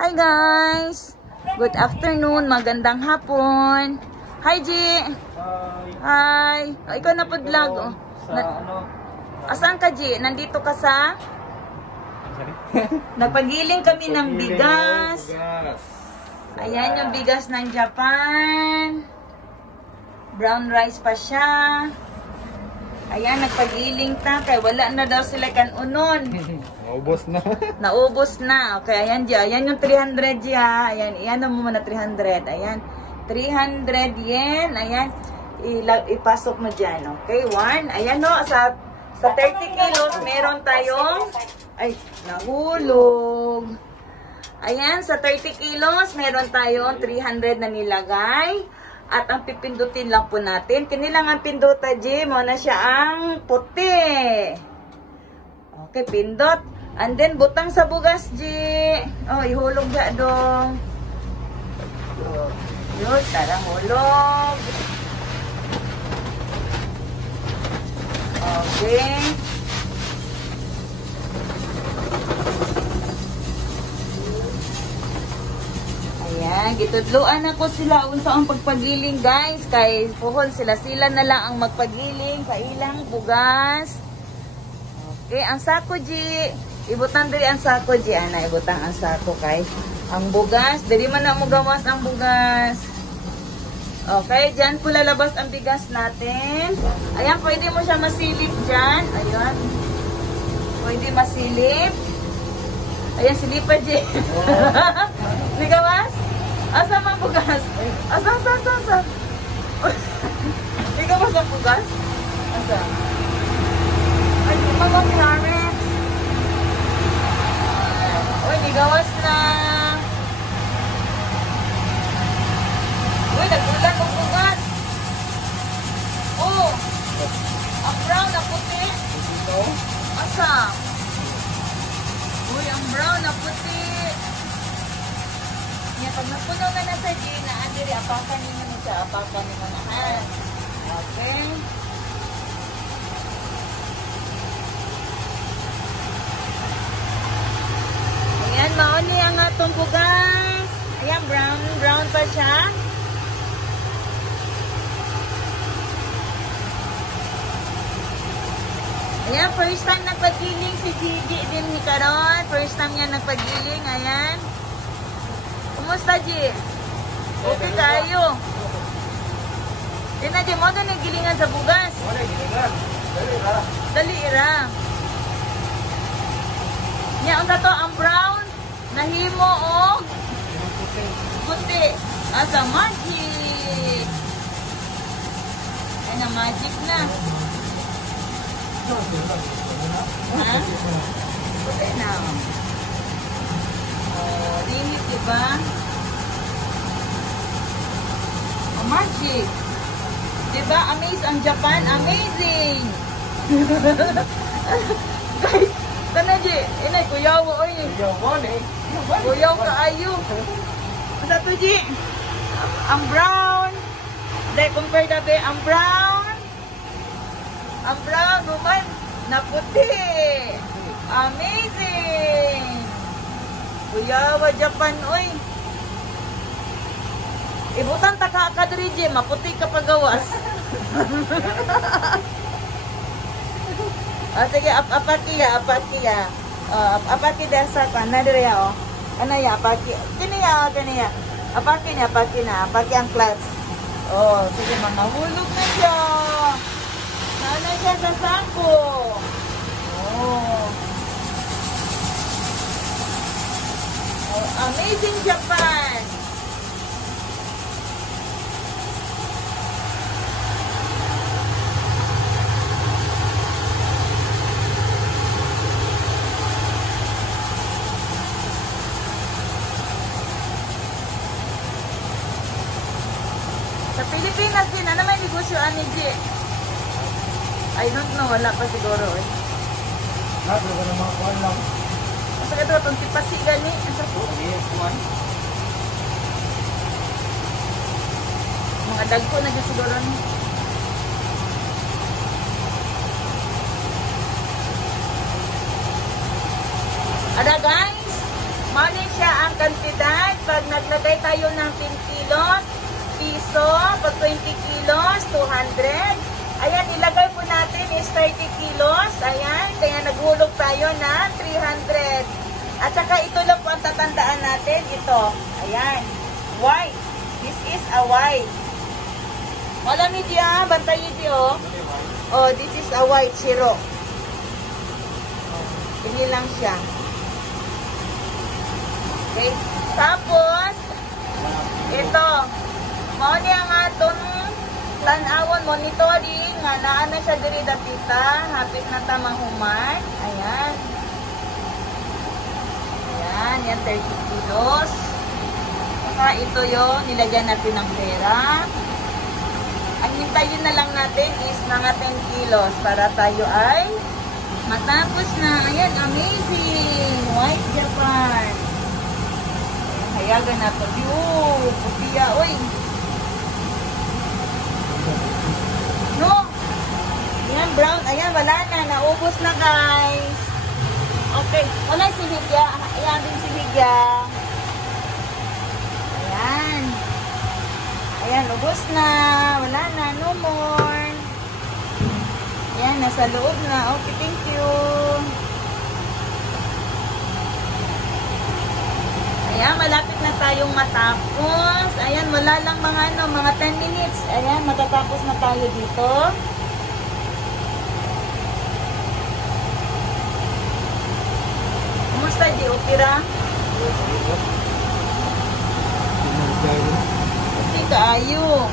Hi guys! Good afternoon, magandang hapon. Hi G! Hi! Oh, ikaw na po vlog. Oh. Asaan ka G? Nandito ka sa? Nagpagiling kami ng bigas. Ayan yung bigas ng Japan. Brown rice pa siya. Ayan, nagpagiling ta. Kaya wala na daw sila kanunon. Naubos na. Naubos na. Okay, ayan G. Ayan yung 300 G ha. Ayan, iyan mo muna 300. Ayan. 300 yen. Ayan. Ipasok mo dyan. Okay, 1. Ayan no. Sa 30 kilos, meron tayong... Ay, nahulog. Ayan, sa 30 kilos, meron tayong 300 na nilagay. At ang pipindutin lang po natin, kinilangan pinduta, G, mo na siya ang puti. Okay, pindot. And then, butang sa bugas, G. Oh, ihulog siya dong. Yun, tara, hulog. Okay. Ayan, gitudloan ako sila unsa ang pagpagiling guys, kay puhon sila na lang ang magpagiling sa ilang bugas. Okay, ang sako G, ibutan diri ang sako G, ana ibutang ang sako kay ang bugas, diri man na mo gawas ang bugas. Okay, diyan po lalabas ang bigas natin. Ayan, pwede mo siya masilip diyan. Ayun. Pwede masilip. Ayan, silipa G. Di gawas? Asa man bugas? Asa? Di gawas ang bugas? Asa? Ay, di mag-klare. Uy, di gawas na. Uy, nagulat ang bugas. Oh, ang brown na puti. Asa? Uy, ang brown na puti. Yan, pag napuno na na sa G, naandiri, apakan nyo na siya. Apakan nyo na ha. Okay. Ayan, mauni ang atong bugas. Ayan, brown pa siya. Ayan, first time nagpagiling si Gigi din ni Karon. First time niya nagpagiling. Ayan. Kumusta, G? Okay tayo. Yan na, G. Mo doon nagilingan sa bugas. Dali ira. Yan, ang to, ang brown. Nahimo o puti. Asa magic. Ayan na, magic na. Ha? Puti na. Oh, limit, diba? Oh, magic. Diba? Amaze ang Japan. Amazing. Guys, kana G. Inay, kuyaw mo. Kuyaw ka ayo. Ano to, G? Ang brown. Dahil compare dabe, ang brown. Ang brown, naman, na puti. Amazing. Kuyawa, Japan, oy. Ibutan taka ka diri, G. Maputi ka pagawas. Sige, apaki ya. Apaki dasa ka. Na diri ya, oh. Ano ya, apaki. Kini ya. Apaki na. Apaki ang clutch. Oh, sige, mga hulog na siya. Sana siya sa sako. Oh. Amazing Japan! Sa Pilipinas din, ano may negosyoan ni G? I don't know, wala pa siguro eh. Pero ka na mga kuwan lang. Asa ka ito, itong tipasi gani? Asa po? Mga dagko na dyan siguro ni. Ada guys? Mali siya ang kantidad. Pag naglagay tayo ng 10 kilos, piso. Pag 20 kilos, 200. Ayan, ilagay po natin is 30 kilos. Ayan, kaya naghulog tayo ng 300. At saka ito lang po ang tatandaan natin. Ito, ayan, white. This is a white. Wala media, bantayin diyo. Oh, this is a white syrup. Ini lang siya. Okay. Tapos, ito. Mao niya nga itong tanawon, monitoring. Nga naa na siya diri dapita. Hapit na tamang human. Ayan. Ayan. Yan, 30 kilos. Saka ito yun. Nilagyan natin ng pera. Ang hintayin na lang natin is mga 10 kilos para tayo ay matapos na. Ayan, amazing! White Japan. Hayagan na ito. Pupiya, uy. No. Ayan, brown. Ayan, wala na. Naubos na, guys. Okay. Wala si Higya. Ayan din si Higya. Ayan. Ayan, ubos na. Wala na. No more. Ayan, nasa loob na. Okay, thank you. Ayan, malapit na tayong matapos. Ayan, wala lang mga 10 minutes. Ayan, matatapos na tayo dito. Kumusta, di opera? Okay, kaayo.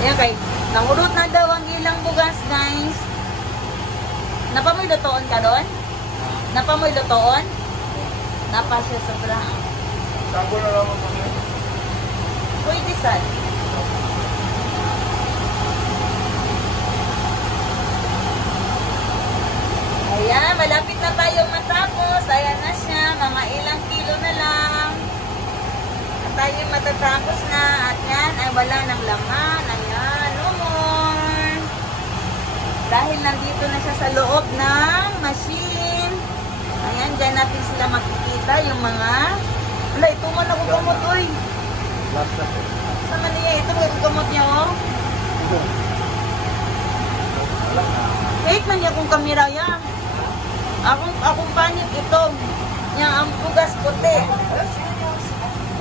Ayan, kay nangurot na daw ang ilang bugas, guys. Napamoy lutoon ka doon? Napamoy lutoon? Napa siya sobra. Sago na lang ako ngayon. Pwede sad. Ayan, malapit na tayong matapos. Ayan na siya. Mga ilang kilo na lang. At tayo matatapos na. At yan ay wala ng laman. Ayan, no more. Dahil nandito na siya sa loob ng machine. Ayan, dyan natin sila makikita yung mga... Wala, ito mo na kung gamot, oy. Last na po. Sama niya, ito mo yung gamot niya, oh. Hate man niya kung kamera yan. Akong panik ito. Yang ang bugas puti.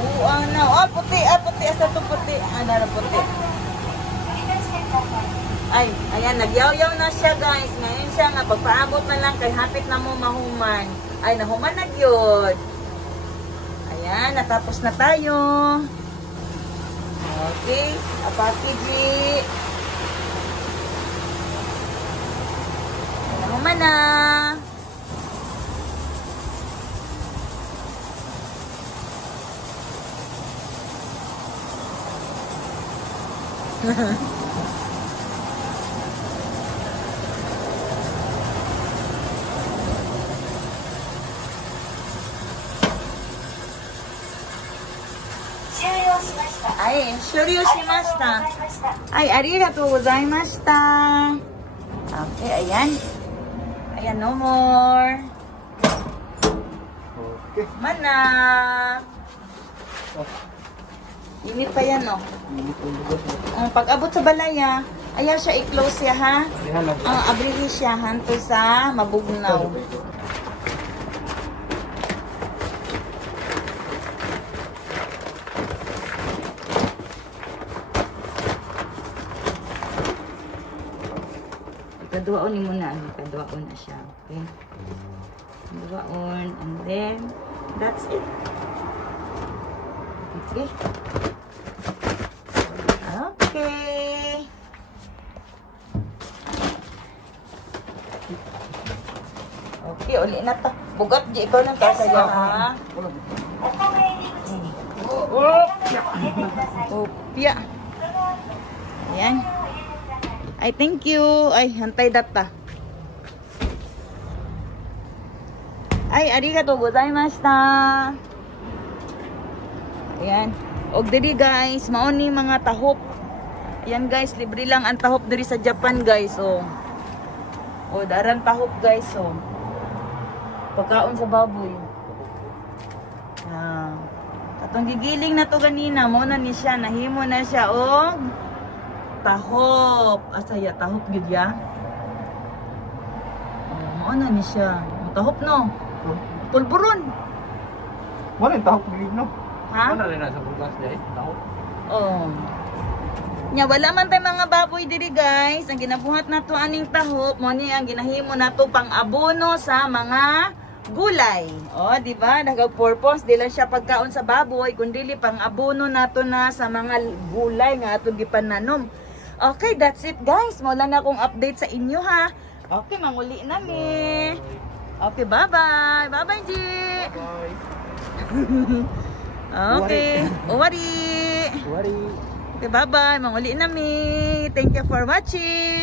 Oo, ano. Oh, puti. Asa ito puti. Ano na puti. Ay, ayan. Nagyaw-yaw na siya, guys. Ngayon siya nga. Pagpaabot na lang kay hapit na mo mahuman. Ay, nahuman na yun. Ayan, natapos na tayo. Okay. Apakiji. Nahuman na. Ay, shoryu shimashita. Ay, arigatou gozaimashita. Okay, ayan. Ayan, no more. Okay. Mana. Init pa yan, no? Pag abot sa balaya, ayaw siya i-close siya, ha? Abrihi siya, hanto sa mabugnaw. Ikaduaon ni muna. Ikaduaon na siya. Okay? Ikaduaon. And then, that's it. Okay. Okay. Okay, uli na ta. Bugat di ikaw ng kasaya, ha? Opya. Ayan. Ay, thank you. Ay, hantay data. Ay, arigatou gozaimashita. Ayan. Og diri guys, mao ni mga tahop. Ayan guys, libre lang ang tahop diri sa Japan guys. Oh. Oh, daran tahop guys. Oh. Pagkaon sa baboy. Ah. Katong gigiling na to ganina mo na ni siya, nahimo na siya og tahop. Asaya tahop gid ya. Mo na ni siya. Tahop no. Pulburon. Wala yung tahok gilid, no? Ha? Wala rin nasa bugas dahil. Tahok. Oh. Nya wala man tay mga baboy diri guys. Ang ginabuhat nato aning tahop mo ni ang ginahimo nato pang abono sa mga gulay. Oh, di ba? Nagag-purpose dili siya pagkaon sa baboy kundi pang abono nato na sa mga gulay nga atong gipananom. Okay, that's it guys. Mao lang na akong update sa inyo ha. Okay, manguli na mi. Okay, bye-bye. Bye-bye, G. Bye. Okay. Owari. Wari. Okay, bye-bye. Manguli na mi. Thank you for watching.